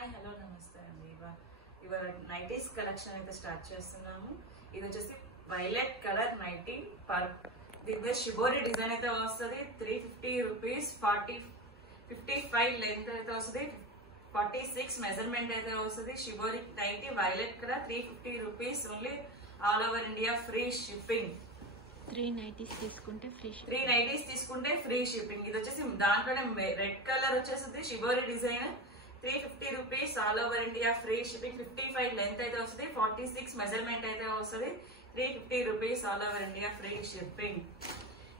Hi hello నమస్తే అండి. ఇవాళ నైటీస్ కలెక్షన్ అయితే స్టార్ట్ చేస్తున్నాము. ఇది వచ్చేసి వైలెట్ కలర్ నైటీ దీని మీద షిబోరి డిజైన్ అయితే వస్తుంది. 350 రూపీస్. 55 లెంత్ అయితే వస్తుంది. 46 మెజర్మెంట్ అయితే వస్తుంది. Shibori nighty violet colour 350 rupees only. All over India free shipping. 3 nighties తీసుకుంటే ఫ్రీ షిప్పింగ్. ఇది వచ్చేసి దాంట్లోనే రెడ్ కలర్ వచ్చేసి shibori design 350 rupees. All over India free shipping. 55 length అయితే వస్తుంది. 46 మెజర్మెంట్ అయితే వస్తుంది. 350 rupees. All over India free shipping.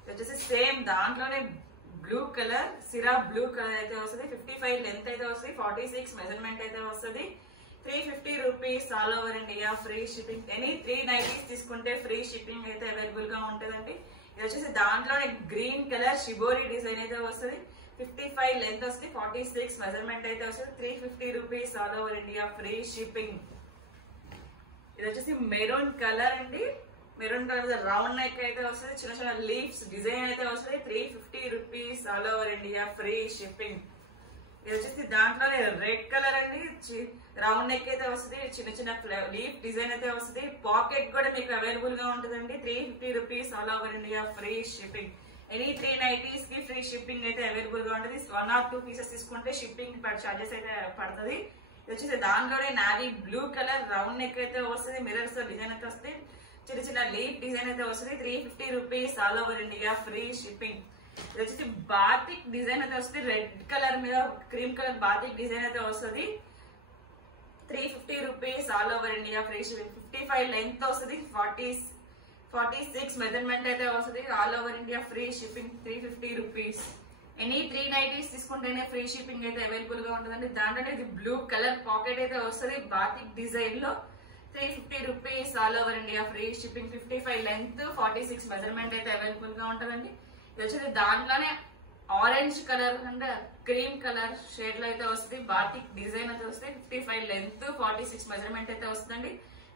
ఇది వచ్చేసి సేమ్ దాంట్లోనే బ్లూ కలర్ సిరా బ్లూ కలర్ అయితే వస్తుంది. 55 లెంత్ అయితే వస్తుంది. 46 మెజర్మెంట్ అయితే వస్తుంది. 350 rupees. All over India free shipping. Any 3 nighties తీసుకుంటే ఫ్రీ షిప్పింగ్ అయితే అవైలబుల్ గా ఉంటుందండి. ఇది వచ్చేసి దాంట్లోనే గ్రీన్ కలర్ షిబోరి డిజైన్ అయితే వస్తుంది. 55 లెంత్ వస్తుంది. 46 మెజర్మెంట్ అయితే వస్తుంది. 350 rupees. All over India free shipping. ఇది వచ్చేసి మెరూన్ కలర్ అండి. మెరూన్ కలర్ మీద రౌండ్ నెక్ అయితే వస్తుంది. చిన్న చిన్న లీవ్స్ డిజైన్ అయితే వస్తుంది. 350 rupees. All over India free shipping. ఇది వచ్చేసి దాంట్లోనే రెడ్ కలర్ అండి. రౌండ్ నెక్ అయితే వస్తుంది. చిన్న చిన్న లీఫ్ డిజైన్ అయితే వస్తుంది. పాకెట్ కూడా మీకు అవైలబుల్ గా ఉంటుందండి. 350 rupees. All over India free shipping. Any 3 nighties కి ఫ్రీ షిప్పింగ్ అయితే అవైలబుల్ గా ఉంటుంది. 1 or 2 పీసెస్ తీసుకుంటే షిప్పింగ్ చార్జెస్ అయితే పడుతుంది. ఇది వచ్చేసి దాంట్లోనే navy blue colour round neck అయితే వస్తుంది. మిర్రర్స్ తో డిజైన్ అయితే వస్తుంది. చిన్న చిన్న లీఫ్ డిజైన్ అయితే వస్తుంది. 350 rupees. All over India free shipping. ఇది వచ్చేసి బాతిక్ డిజైన్ అయితే వస్తుంది. రెడ్ కలర్ మీద క్రీమ్ కలర్ బాతిక్ డిజైన్ అయితే వస్తుంది. 350 rupees. All over India free shipping. 55 length వస్తుంది. 46 మెజర్మెంట్ అయితే వస్తుంది. All over India free shipping. 350 rupees. Any 3 nighties తీసుకుంటేనే ఫ్రీ షిప్పింగ్ అయితే అవైలబుల్ గా ఉంటుందండి. దాంట్లోనే ఇది బ్లూ కలర్ పాకెట్ అయితే వస్తుంది. బాతిక్ డిజైన్ లో 350 rupees. All over India free shipping. 55 length 46 measurement అయితే అవైలబుల్ గా ఉంటుందండి. ఇది వచ్చేసి దాంట్లోనే orange colour and cream colour shade లో అయితే వస్తుంది. బాతిక్ డిజైన్ అయితే వస్తుంది. 55 లెంత్ 46 మెజర్మెంట్ అయితే వస్తుందండి.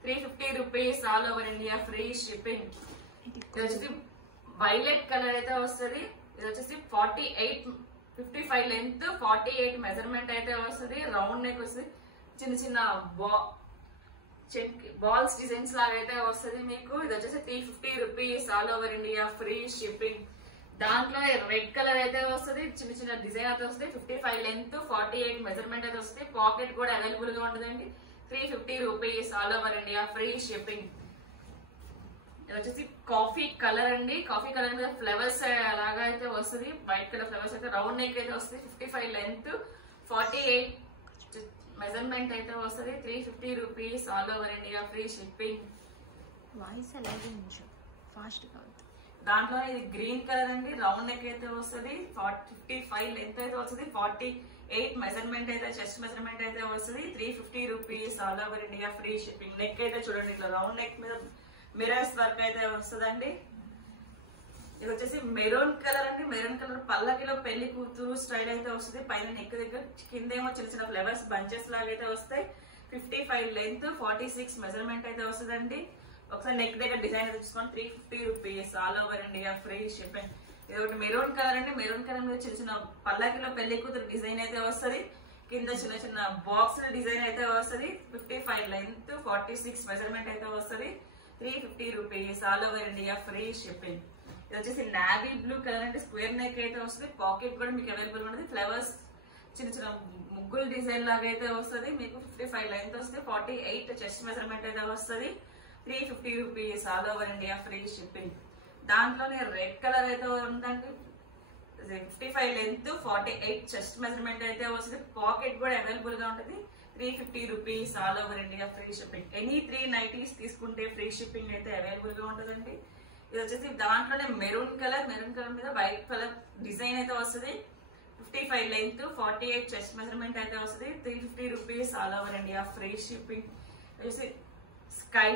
350 rupees. All over India free shipping. ఇది వచ్చేసి వైలెట్ కలర్ అయితే వస్తుంది. ఇది వచ్చేసి 55 లెంత్ 48 మెజర్మెంట్ అయితే వస్తుంది. రౌండ్ నెక్ వస్తుంది. చిన్న చిన్న బాల్స్ డిజైన్స్ లాగా అయితే వస్తుంది మీకు. ఇది వచ్చేసి 350 rupees. All over India free shipping. దాంట్లో రెడ్ కలర్ అయితే వస్తుంది. చిన్న చిన్న డిజైన్ అయితే వస్తుంది. 55 లెంత్ 48 మెజర్మెంట్ అయితే వస్తుంది. పాకెట్ కూడా అవైలబుల్ గా ఉంటుందండి. 350 rupees. All over India free shipping. ఇది వచ్చేసి కాఫీ కలర్ అండి. కాఫీ కలర్ మీద ఫ్లవర్స్ లాగా అయితే వస్తుంది. వైట్ కలర్ ఫ్లవర్స్ అయితే రౌండ్ నెక్ అయితే వస్తుంది. 55 లెంత్ 48 మెజర్మెంట్ అయితే వస్తుంది. 350 rupees. All over India free shipping. Voice అలాగే ఉంచు, ఫాస్ట్ గా. దాంట్లో ఇది గ్రీన్ కలర్ అండి. రౌండ్ నెక్ అయితే వస్తుంది. 55 లెంత్ అయితే వస్తుంది. 48 మెజర్మెంట్ అయితే చెస్ట్ మెజర్మెంట్ అయితే వస్తుంది. 350 rupees. All over India free shipping. Neck అయితే చూడండి ఇట్లా రౌండ్ నెక్ మీద మిరర్స్ వర్క్ అయితే వస్తుందండి. ఇది వచ్చేసి మెరూన్ కలర్ అండి. మెరూన్ కలర్ పల్లకిలో పెళ్లి కూతురు స్టైల్ అయితే వస్తుంది. పైన నెక్ దగ్గర కిందేమో చిన్న చిన్న ఫ్లవర్స్ బంచెస్ లాగా అయితే వస్తాయి. 55 లెంత్ 46 మెజర్మెంట్ అయితే వస్తుందండి. ఒకసారి నెక్ దగ్గర డిజైన్ అయితే చూసుకోండి. 350 rupees. All over India free shipping. ఇది ఒకటి మెరూన్ కలర్ అండి. మెరూన్ కలర్ మీద చిన్న చిన్న పల్లకిలో పెళ్లి కూతురు డిజైన్ అయితే వస్తుంది. కింద చిన్న చిన్న బాక్స్ డిజైన్ అయితే వస్తుంది. 55 లెంత్ 46 మెజర్మెంట్ అయితే వస్తుంది. 350 rupees. All over India free shipping. ఇది వచ్చేసి నావీ బ్లూ కలర్ అంటే స్క్వేర్ నెక్ అయితే వస్తుంది. పాకెట్ కూడా మీకు అవైలబుల్ ఉంటుంది. ఫ్లవర్స్ చిన్న చిన్న ముగ్గులు డిజైన్ లాగా అయితే వస్తుంది. మీకు 55 లెంత్ వస్తుంది. 48 చెస్ట్ మెజర్మెంట్ అయితే వస్తుంది. 350 rupees. All over India free shipping. దాంట్లోనే రెడ్ కలర్ అయితే ఉందండి. 55 లెంత్ 48 చెస్ట్ మెజర్మెంట్ అయితే వస్తుంది. పాకెట్ కూడా అవైలబుల్ గా ఉంటుంది. 350 rupees. All over India free shipping. Any 3 nighties తీసుకుంటే ఫ్రీ షిప్పింగ్ అయితే అవైలబుల్ గా ఉంటుందండి. ఇది వచ్చేసి దాంట్లోనే మెరూన్ కలర్ మీద వైట్ కలర్ డిజైన్ అయితే వస్తుంది. 55 లెంత్ 48 చెస్ట్ మెజర్మెంట్ అయితే వస్తుంది. 350 rupees. All over India free shipping. వచ్చేసి స్కై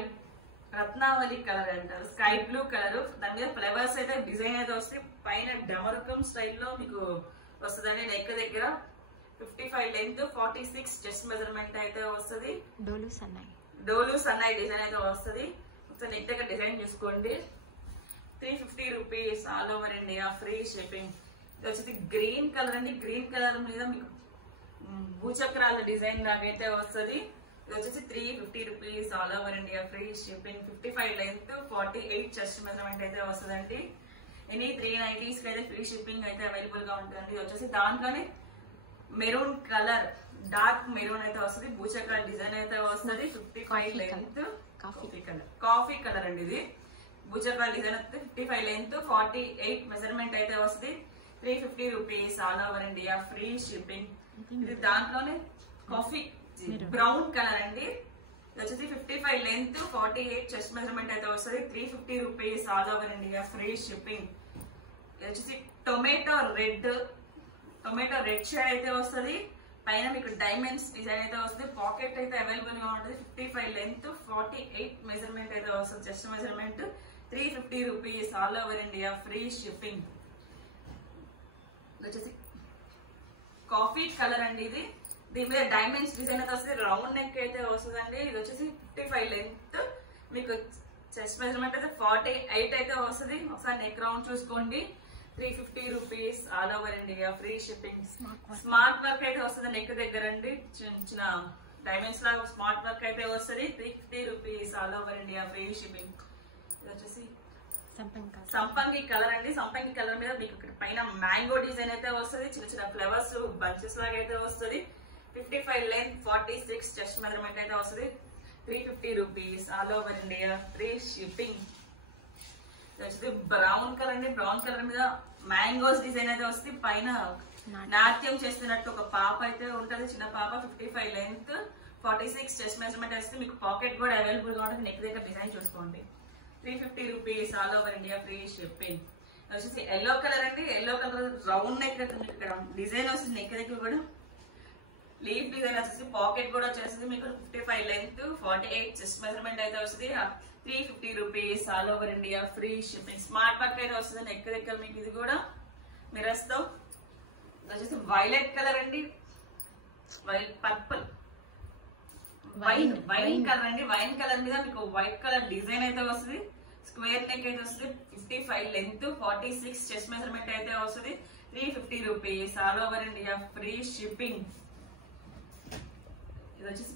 రత్నావళి కలర్ అంటారు. Sky blue colour. దాని మీద ఫ్లవర్స్ అయితే డిజైన్ అయితే వస్తుంది. పైన డమరకం స్టైల్లో మీకు వస్తుందండి. నెక్ దగ్గర 55 లెంత్ 46 చెస్ట్ మెజర్మెంట్ అయితే వస్తుంది. డోలు సన్నాయి డిజైన్ అయితే వస్తుంది. ఒకసారి నెక్ దగ్గర డిజైన్ చూసుకోండి. 350 rupees. All over India free shipping. ఇది వచ్చేసి గ్రీన్ కలర్ అండి. గ్రీన్ కలర్ మీద మీకు భూచక్రాల డిజైన్ లాగైతే వస్తుంది. ఇది వచ్చేసి 350 rupees all over India free shipping. 55 length 48 chest measurement అయితే వస్తుందండి. ఎనీ 390s అయితే ఫ్రీ షిప్పింగ్ అయితే అవైలబుల్ గా ఉంటుందండి. ఇది వచ్చేసి దాంట్లోనే మెరూన్ కలర్ డార్క్ మెరూన్ అయితే వస్తుంది. భూచక్రాల డిజైన్ అయితే వస్తుంది. 55 లెంత్ కాఫీ కలర్ అండి. ఇది భూచక్రాల డిజైన్ అయితే 55 లెంత్ 48 మెజర్మెంట్ అయితే వస్తుంది. 350 rupees all over India free shipping. ఇది దాంట్లోనే కాఫీ బ్రౌన్ కలర్ అండి. ఇది వచ్చేసి 55 లెంత్ 48 చెస్ట్ మెజర్మెంట్ అయితే వస్తుంది. 350 rupees all over India free shipping. ఇది వచ్చేసి టొమాటో రెడ్ షేడ్ అయితే వస్తుంది. పైన మీకు డైమండ్స్ డిజైన్ అయితే వస్తుంది. పాకెట్ అయితే అవైలబుల్ గా ఉంటుంది. 55 లెంత్ 48 మెజర్మెంట్ అయితే వస్తుంది. Chest measurement. 350 rupees all over India free shipping. వచ్చేసి కాఫీ కలర్ అండి. ఇది దీని మీద డైమండ్స్ డిజైన్ అయితే వస్తుంది. రౌండ్ నెక్ అయితే వస్తుందండి. ఇది వచ్చేసి 55 లెంత్ మీకు చెస్ట్ మెజర్మెంట్ అయితే 48 అయితే వస్తుంది. ఒకసారి నెక్ రౌండ్ చూసుకోండి. 350 rupees all over India free shipping. Smart work అయితే వస్తుంది నెక్ దగ్గర అండి. చిన్న డైమండ్స్ లాగా స్మార్ట్ వర్క్ అయితే వస్తుంది. 350 rupees all over India free shipping. ఇది వచ్చేసి సంపంగి కలర్ అండి. సంపంగి కలర్ మీద మీకు ఇక్కడ పైన మ్యాంగో డిజైన్ అయితే వస్తుంది. చిన్న చిన్న ఫ్లవర్స్ బంచెస్ లాగా అయితే వస్తుంది. 55 లెంత్ 46 చెస్ట్ మెజర్మెంట్ అయితే వస్తుంది. 350 rupees all over India free shipping. వచ్చేసి బ్రౌన్ కలర్ అండి. బ్రౌన్ కలర్ మీద మ్యాంగోస్ డిజైన్ అయితే వస్తుంది. పైన నాట్యం చేస్తున్నట్టు ఒక పాప అయితే ఉంటది. చిన్న పాప. 55 లెంత్ 46 చెస్ట్ మెజర్మెంట్ వస్తుంది. మీకు పాకెట్ కూడా అవైలబుల్ గా ఉంటుంది. నెక్ దగ్గర డిజైన్ చూసుకోండి. 350 rupees all over India free shipping. వచ్చేసి ఎల్లో కలర్ అండి. ఎల్లో కలర్ రౌండ్ నెక్ ఇక్కడ డిజైన్ వస్తుంది. నెక్ దగ్గర కూడా లీఫ్ డిజైన్ వచ్చేసి పాకెట్ కూడా వచ్చేస్తుంది. మీకు 55 లెంత్ 48 చెస్ట్ మెజర్మెంట్ అయితే వస్తుంది. 350 rupees all over India free shipping. Smart work అయితే వస్తుంది నెక్ దగ్గర మీకు. ఇది కూడా మిరర్స్ తో. వచ్చేసి వైలెట్ కలర్ అండి. పర్పుల్ వైన్ కలర్ అండి. వైన్ కలర్ మీద మీకు వైట్ కలర్ డిజైన్ అయితే వస్తుంది. స్క్వేర్ నెక్ అయితే వస్తుంది. 55 లెంత్ 46 చెస్ట్ మెజర్మెంట్ అయితే వస్తుంది. 350 rupees all over India free shipping. ఇది వచ్చేసి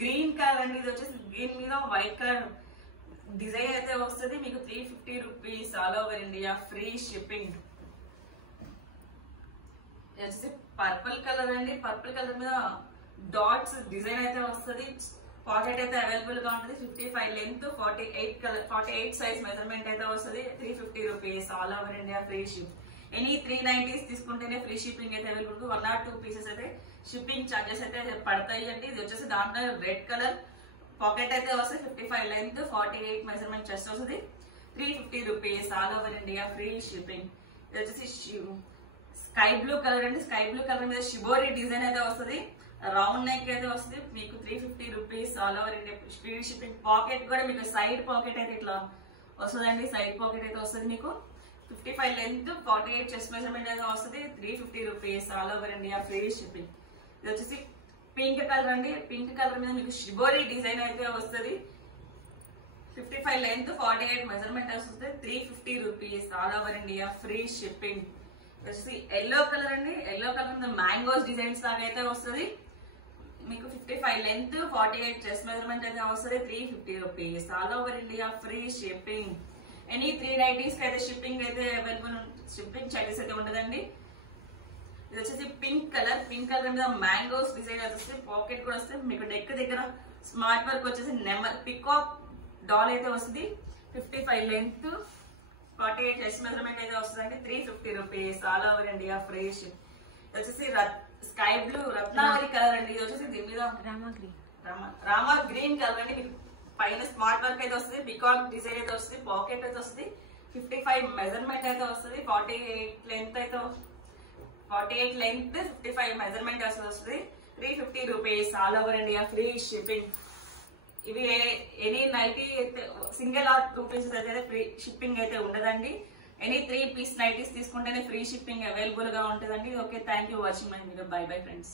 గ్రీన్ కలర్ అండి. ఇది వచ్చేసి గ్రీన్ మీద వైట్ కలర్ డిజైన్ అయితే వస్తుంది. మీకు 350 rupees all over India free shipping. ఇది వచ్చేసి పర్పుల్ కలర్ అండి. పర్పుల్ కలర్ మీద డాట్స్ డిజైన్ అయితే వస్తుంది. పాకెట్ అయితే అవైలబుల్ గా ఉంటుంది. 55 లెంత్ 48 సైజ్ మెజర్మెంట్ అయితే వస్తుంది. 350 rupees all over India free ship. Any 390s తీసుకుంటేనే ఫ్రీ షిప్పింగ్ అయితే అవైలబుల్. 1 or 2 పీసెస్ అయితే షిప్పింగ్ చార్జెస్ అయితే పడతాయి అండి. ఇది వచ్చేసి దాంట్లో రెడ్ కలర్ పాకెట్ అయితే వస్తుంది. 55 లెంత్ 48 మెజర్మెంట్ చెస్ట్ వస్తుంది. 350 rupees all over India free shipping. ఇది వచ్చేసి స్కై బ్లూ కలర్ అండి. స్కై బ్లూ కలర్ మీద షిబోరి డిజైన్ అయితే వస్తుంది. రౌండ్ నెక్ అయితే వస్తుంది. మీకు 350 rupees all over India free shipping. Pocket కూడా మీకు సైడ్ పాకెట్ అయితే ఇట్లా వస్తుందండి. సైడ్ పాకెట్ అయితే వస్తుంది మీకు. 55 లెంత్ 48 చెస్ట్ మెజర్మెంట్ అయితే వస్తుంది. 350 rupees all over India free shipping. ఇది వచ్చేసి పింక్ కలర్ అండి. పింక్ కలర్ మీద మీకు షిబోరి డిజైన్ అయితే వస్తుంది. 55 లెంత్ 48 మెజర్మెంట్ వస్తుంది. 350 rupees all over India free shipping. వచ్చేసి ఎల్లో కలర్ అండి. ఎల్లో కలర్ మీద మ్యాంగోస్ డిజైన్స్ లాగా అయితే వస్తుంది. మీకు 55 లెంత్ 48 చెస్ట్ మెజర్మెంట్ అయితే వస్తుంది. 350 rupees all over India free shipping. Any 390s అయితే షిప్పింగ్ అయితే అవైలబుల్. షిప్పింగ్ చార్జెస్ అయితే ఉండదండి. ఇది వచ్చేసి పింక్ కలర్. పింక్ కలర్ మీద మ్యాంగోస్ డిజైన్ వస్తుంది. పాకెట్ కూడా వస్తుంది. మీకు నెక్ దగ్గర స్మార్ట్ వర్క్ వచ్చేసి నెమర్ పికాక్ డాల్ అయితే వస్తుంది. 55 లెంత్ 48 చెస్ట్ మెజర్మెంట్ అయితే వస్తుందండి. 350 rupees all over India free ship. ఇది వచ్చేసి స్కై బ్లూ రత్నావళి కలర్ అండి. ఇది వచ్చేసి దీని మీద రామా గ్రీన్ కలర్ అండి. మీకు పైన స్మార్ట్ వర్క్ అయితే వస్తుంది. పికాక్ డిజైన్ అయితే వస్తుంది. పాకెట్ అయితే వస్తుంది. 55 మెజర్మెంట్ అయితే వస్తుంది. 48 లెంత్ 55 మెజర్మెంట్ వస్తుంది. 350 rupees all over India free shipping. ఇవి ఎనీ 90 అయితే సింగిల్ ఆర్ 2 పీసెస్ అయితే ఫ్రీ షిప్పింగ్ అయితే ఉండదండి. ఎనీ 3 పీస్ 90s తీసుకుంటేనే ఫ్రీ షిప్పింగ్ అవైలబుల్ గా ఉంటుందండి. Okay, thank you watching my video. By bye friends.